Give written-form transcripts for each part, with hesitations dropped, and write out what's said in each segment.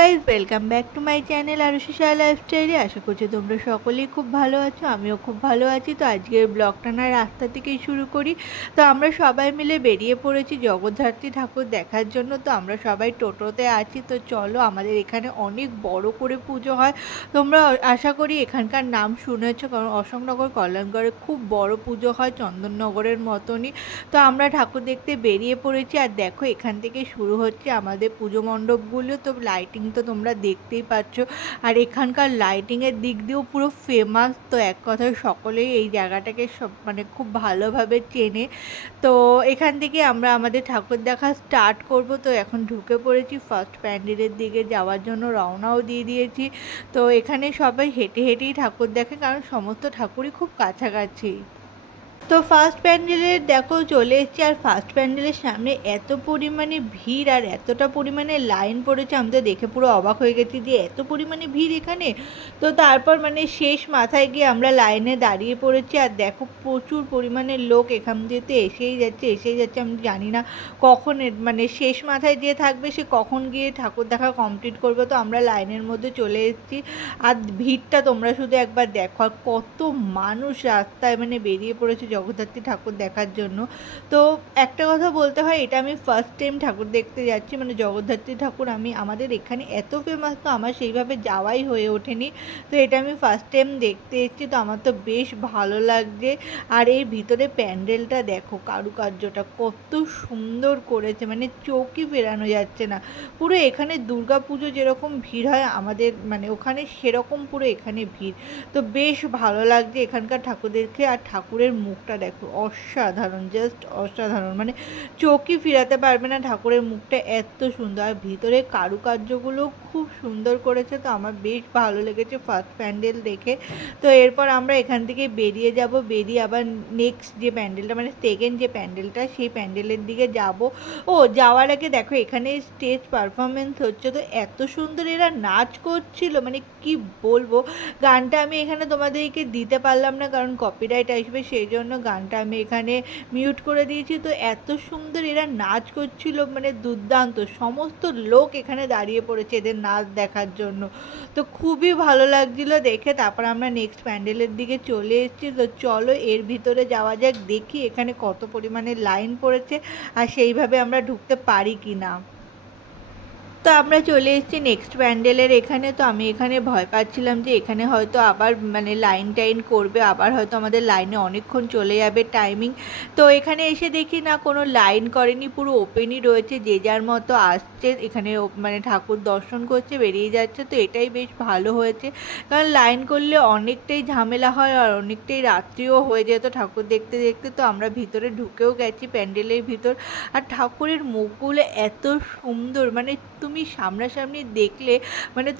Guys welcome back to my channel Arushi Saha লাইফস্টাইলে। আশা করছি তোমরা সকলেই খুব ভালো আছো, আমিও খুব ভালো আছি। তো আজকের ব্লগটা না রাস্তা থেকেই শুরু করি। তো আমরা সবাই মিলে বেরিয়ে পড়েছি জগদ্ধাত্রী ঠাকুর দেখার জন্য। তো আমরা সবাই টোটোতে আছি। তো চলো, আমাদের এখানে অনেক বড় করে পুজো হয়। তোমরা আশা করি এখানকার নাম শুনেছো, কারণ অশোকনগর কল্যাণগড়ে খুব বড় পুজো হয় চন্দননগরের মতনই। তো আমরা ঠাকুর দেখতে বেরিয়ে পড়েছি। আর দেখো, এখান থেকে শুরু হচ্ছে আমাদের পুজো মণ্ডপগুলো। তো লাইটিং তো তোমরা দেখতেই পাচ্ছ, আর এখানকার লাইটিংয়ের দিক দিয়েও পুরো ফেমাস। তো এক কথায় সকলেই এই জায়গাটাকে সব খুব ভালোভাবে চেনে। তো এখান থেকে আমরা আমাদের ঠাকুর দেখা স্টার্ট করব। তো এখন ঢুকে পড়েছি, ফার্স্ট প্যান্ডেলের দিকে যাওয়ার জন্য রওনাও দিয়ে দিয়েছি। তো এখানে সবাই হেঁটে হেঁটেই ঠাকুর দেখে, কারণ সমস্ত ঠাকুরই খুব কাছাকাছি। তো ফার্স্ট প্যান্ডেলের দেখো চলে এসেছি, আর ফার্স্ট প্যান্ডেলের সামনে এত পরিমাণে ভিড় আর এতটা পরিমাণে লাইন পড়েছে, আমি তো দেখে পুরো অবাক হয়ে গেছি যে এত পরিমাণে ভিড় এখানে। তো তারপর শেষ মাথায় গিয়ে আমরা লাইনে দাঁড়িয়ে পড়েছি। আর দেখো, প্রচুর পরিমাণে লোক এখান দিয়ে তো এসেই যাচ্ছে। আমি জানি না কখন শেষ মাথায় যে থাকবে সে কখন গিয়ে ঠাকুর দেখা কমপ্লিট করবে। তো আমরা লাইনের মধ্যে চলে এসেছি। আর ভিড়টা তোমরা শুধু একবার দেখো, আর কত মানুষ রাস্তায় বেরিয়ে পড়েছে জগদ্ধাত্রী ঠাকুর দেখার জন্য। তো একটা কথা বলতে হয়, এটা আমি ফার্স্ট টাইম ঠাকুর দেখতে যাচ্ছি। জগদ্ধাত্রী ঠাকুর আমাদের এখানে এত ফেমাস, তো আমার সেইভাবে যাওয়াই হয়ে ওঠেনি। তো এটা আমি ফার্স্ট টাইম দেখতে এসেছি। তো আমার তো বেশ ভালো লাগছে। আর এর ভিতরে প্যান্ডেলটা দেখো, কারুকার্যটা কত সুন্দর করেছে, চোখই ফেরানো যাচ্ছে না। পুরো এখানে দুর্গা পুজো যেরকম ভিড় হয় আমাদের ওখানে, সেরকম পুরো এখানে ভিড়। তো বেশ ভালো লাগছে এখানকার ঠাকুরদেরকে। আর ঠাকুরের মুখটা দেখো, অসাধারণ, জাস্ট অসাধারণ, চোখই ফিরাতে পারবে না, ঠাকুরের মুখটা এত সুন্দর। আর ভিতরে কারুকার্যগুলো খুব সুন্দর করেছে। তো আমার বেশ ভালো লেগেছে ফার্স্ট প্যান্ডেল দেখে। তো এরপর আমরা এখান থেকে বেরিয়ে যাব, বেরিয়ে আবার নেক্সট যে প্যান্ডেলটা সেকেন্ড যে প্যান্ডেলটা, সেই প্যান্ডেলের দিকে যাব। ও যাওয়ার আগে দেখো, এখানে স্টেজ পারফরমেন্স হচ্ছে। তো এত সুন্দর এরা নাচ করছিল, কি বলবো। গানটা আমি এখানে তোমাদেরকে দিতে পারলাম না, কারণ কপিরাইট আসবে, সেই জন্য গানটা আমি এখানে মিউট করে দিয়েছি। তো এত সুন্দর এরা নাচ করছিল, দুর্দান্ত। সমস্ত লোক এখানে দাঁড়িয়ে পড়েছে এদের নাচ দেখার জন্য। তো খুবই ভালো লাগছিল দেখে। তারপর আমরা নেক্সট প্যান্ডেলের দিকে চলে এসেছি। তো চলো এর ভিতরে যাওয়া যাক, দেখি এখানে কত পরিমাণে লাইন পড়েছে আর সেইভাবে আমরা ঢুকতে পারি কি না। তো আমরা চলে এসেছি নেক্সট প্যান্ডেলের এখানে। তো আমি এখানে ভয় পাচ্ছিলাম যে এখানে হয়তো আবার লাইন টাইন করবে, আবার হয়তো আমাদের লাইনে অনেকক্ষণ চলে যাবে টাইমিং। তো এখানে এসে দেখি না, কোনো লাইন করেনি, পুরো ওপেনই রয়েছে, যে যার মতো আসছে এখানে ঠাকুর দর্শন করছে, বেরিয়ে যাচ্ছে। তো এটাই বেশ ভালো হয়েছে, কারণ লাইন করলে অনেকটাই ঝামেলা হয় আর অনেকটাই রাত্রিও হয়ে যেত ঠাকুর দেখতে দেখতে। তো আমরা ভিতরে ঢুকেও গেছি প্যান্ডেলের ভিতর। আর ঠাকুরের মুখগুলো এত সুন্দর, তুমি সামনাসামনি দেখলে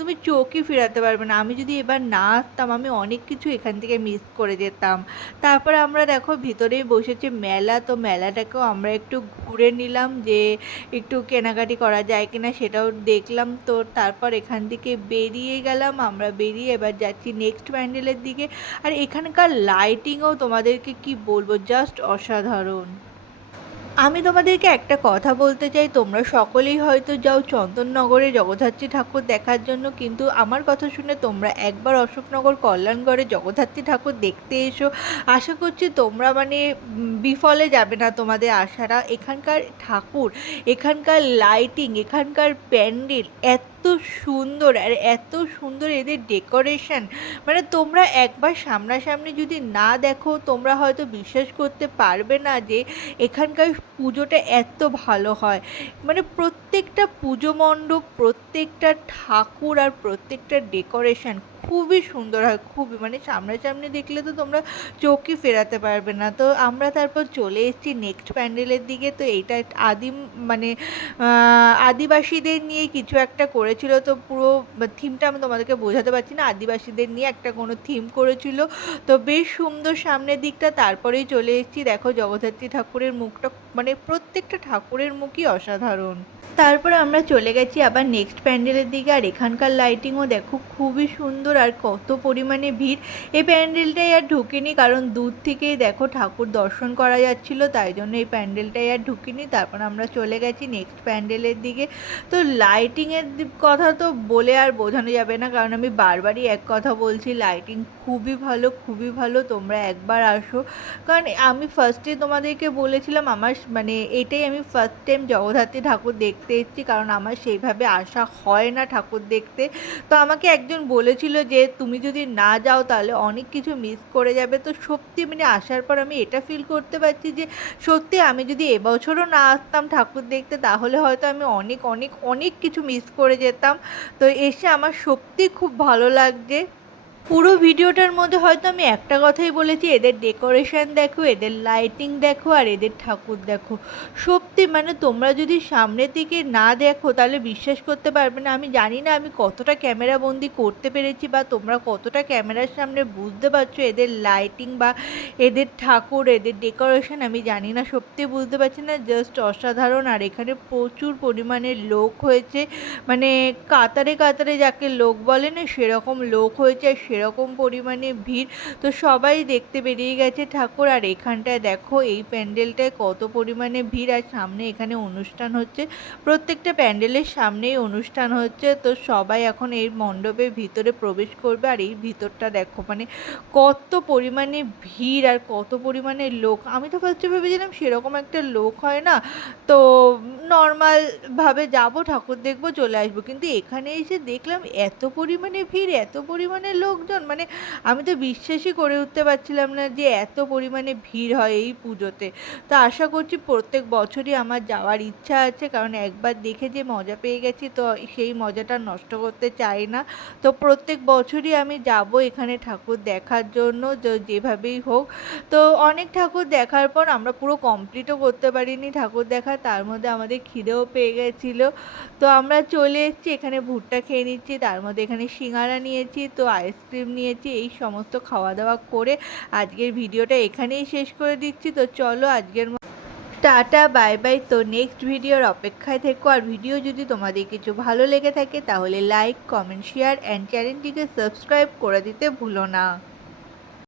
তুমি চোখই ফেরাতে পারবে না। আমি যদি এবার না আসতাম, আমি অনেক কিছু এখান থেকে মিস করে যেতাম। তারপর আমরা দেখো ভিতরেই বসেছে মেলা। তো মেলাটাকেও আমরা একটু ঘুরে নিলাম, যে একটু কেনাকাটি করা যায় কিনা সেটাও দেখলাম। তো তারপর এখান থেকে বেরিয়ে গেলাম। আমরা বেরিয়ে এবার যাচ্ছি নেক্সট প্যান্ডেলের দিকে। আর এখানকার লাইটিংও তোমাদেরকে কি বলবো, জাস্ট অসাধারণ। আমি তোমাদেরকে একটা কথা বলতে চাই, তোমরা সকলেই হয়তো যাও চন্দননগরে জগদ্ধাত্রী ঠাকুর দেখার জন্য, কিন্তু আমার কথা শুনে তোমরা একবার অশোকনগর কল্যাণগড়ে জগদ্ধাত্রী ঠাকুর দেখতে এসো। আশা করছি তোমরা বিফলে যাবে না তোমাদের আশাটা। এখানকার ঠাকুর, এখানকার লাইটিং, এখানকার প্যান্ডেল এত সুন্দর, আর এত সুন্দর এদের ডেকোরেশন, তোমরা একবার সামনাসামনি যদি না দেখো, তোমরা হয়তো বিশ্বাস করতে পারবে না যে এখানকার পুজোটা এত ভালো হয়। প্রত্যেকটা পুজো মণ্ডপ, প্রত্যেকটা ঠাকুর আর প্রত্যেকটা ডেকোরেশন খুবই সুন্দর হয়, খুবই, সামনাসামনি দেখলে তো তোমরা চোখই ফেরাতে পারবে না। তো আমরা তারপর চলে এসেছি নেক্সট প্যান্ডেলের দিকে। তো এইটা আদিম আদিবাসীদের নিয়ে কিছু একটা করেছিল। তো পুরো থিমটা আমি তোমাদেরকে বোঝাতে পারছি না, আদিবাসীদের নিয়ে একটা কোনো থিম করেছিল। তো বেশ সুন্দর সামনের দিকটা। তারপরেই চলে এসেছি, দেখো জগদ্ধাত্রী ঠাকুরের মুখটা, প্রত্যেকটা ঠাকুরের মুখই অসাধারণ। তারপরে আমরা চলে গেছি আবার নেক্সট প্যান্ডেলের দিকে। আর এখানকার লাইটিংও দেখো খুবই সুন্দর আর কত পরিমাণে ভিড়। এই প্যান্ডেলটাই আর ঢুকিনি, কারণ দূর থেকেই দেখো ঠাকুর দর্শন করা যাচ্ছিলো, তাই জন্য এই প্যান্ডেলটাই আর ঢুকিনি। তারপর আমরা চলে গেছি নেক্সট প্যান্ডেলের দিকে। তো লাইটিংয়ের কথা তো বলে আর বোঝানো যাবে না, কারণ আমি বারবারই এক কথা বলছি, লাইটিং খুবই ভালো, খুবই ভালো। তোমরা একবার আসো, কারণ আমি ফার্স্টে তোমাদেরকে বলেছিলাম আমার মানে এটাই আমি ফার্স্ট টাইম জগদ্ধাত্রী ঠাকুর দেখতে এসেছি, কারণ আমার সেইভাবে আসা হয় না ঠাকুর দেখতে। তো আমাকে একজন বলেছিল যে তুমি যদি না যাও তাহলে অনেক কিছু মিস করে যাবে। তো সত্যি মানে আসার পর আমি এটা ফিল করতে পারছি যে সত্যি আমি যদি এবছরও না আসতাম ঠাকুর দেখতে তাহলে হয়তো আমি অনেক অনেক অনেক কিছু মিস করে যেতাম। তো এসে আমার সত্যি খুব ভালো লাগছে। পুরো ভিডিওটার মধ্যে হয়তো আমি একটা কথাই বলেছি, এদের ডেকোরেশন দেখো, এদের লাইটিং দেখো, আর এদের ঠাকুর দেখো। সত্যি মানে তোমরা যদি সামনে থেকে না দেখো তাহলে বিশ্বাস করতে পারবে না। আমি জানি না আমি কতটা ক্যামেরা বন্দি করতে পেরেছি বা তোমরা কতটা ক্যামেরার সামনে বুঝতে পারছো এদের লাইটিং বা এদের ঠাকুর, এদের ডেকোরেশন। আমি জানি না, সত্যি বুঝতে পারছি না, জাস্ট অসাধারণ। আর এখানে প্রচুর পরিমাণে লোক হয়েছে, মানে কাতারে কাতারে যাকে লোক বলে না সেরকম লোক হয়েছে, সেরকম পরিমাণে ভিড়। তো সবাই দেখতে বেরিয়ে গেছে ঠাকুর। আর এখানটায় দেখো এই প্যান্ডেলটায় কত পরিমাণে ভিড়, আর সামনে এখানে অনুষ্ঠান হচ্ছে, প্রত্যেকটা প্যান্ডেলের সামনেই অনুষ্ঠান হচ্ছে। তো সবাই এখন এই মণ্ডপের ভিতরে প্রবেশ করবে। আর এই ভিতরটা দেখো মানে কত পরিমাণে ভিড় আর কত পরিমাণে লোক। আমি তো ফার্স্টে ভেবেছিলাম সেরকম একটা লোক হয় না, তো নর্মালভাবে যাব ঠাকুর দেখবো চলে আসবো, কিন্তু এখানে এসে দেখলাম এত পরিমাণে ভিড়, এত পরিমাণে লোকজন, মানে আমি তো বিশ্বাসই করে উঠতে পারছিলাম না যে এত পরিমাণে ভিড় হয় এই পুজোতে। তো আশা করছি প্রত্যেক বছরই আমার যাওয়ার ইচ্ছা আছে, কারণ একবার দেখে যে মজা পেয়ে গেছি তো সেই মজাটা নষ্ট করতে চাই না। তো প্রত্যেক বছরই আমি যাব এখানে ঠাকুর দেখার জন্য, যেভাবেই হোক। তো অনেক ঠাকুর দেখার পর আমরা পুরো কমপ্লিটও করতে পারিনি ঠাকুর দেখা, তার মধ্যে আমাদের খিদেও পেয়ে গেছিলো। তো আমরা চলে এসেছি এখানে, ভুট্টা খেয়ে নিচ্ছি, তার মধ্যে এখানে সিঙ্গারা নিয়েছি, তো আইসক্রিম নিয়েছি। এই সমস্ত খাওয়া দাওয়া করে আজকের ভিডিওটা এখানেই শেষ করে দিচ্ছি। তো চলো আজকের টাটা, বাই বাই। তো নেক্সট ভিডিওর অপেক্ষায় থেকো। আর ভিডিও যদি তোমাদের কিছু ভালো লেগে থাকে তাহলে লাইক, কমেন্ট, শেয়ার অ্যান্ড চ্যানেলটিকে সাবস্ক্রাইব করে দিতে ভুলো না।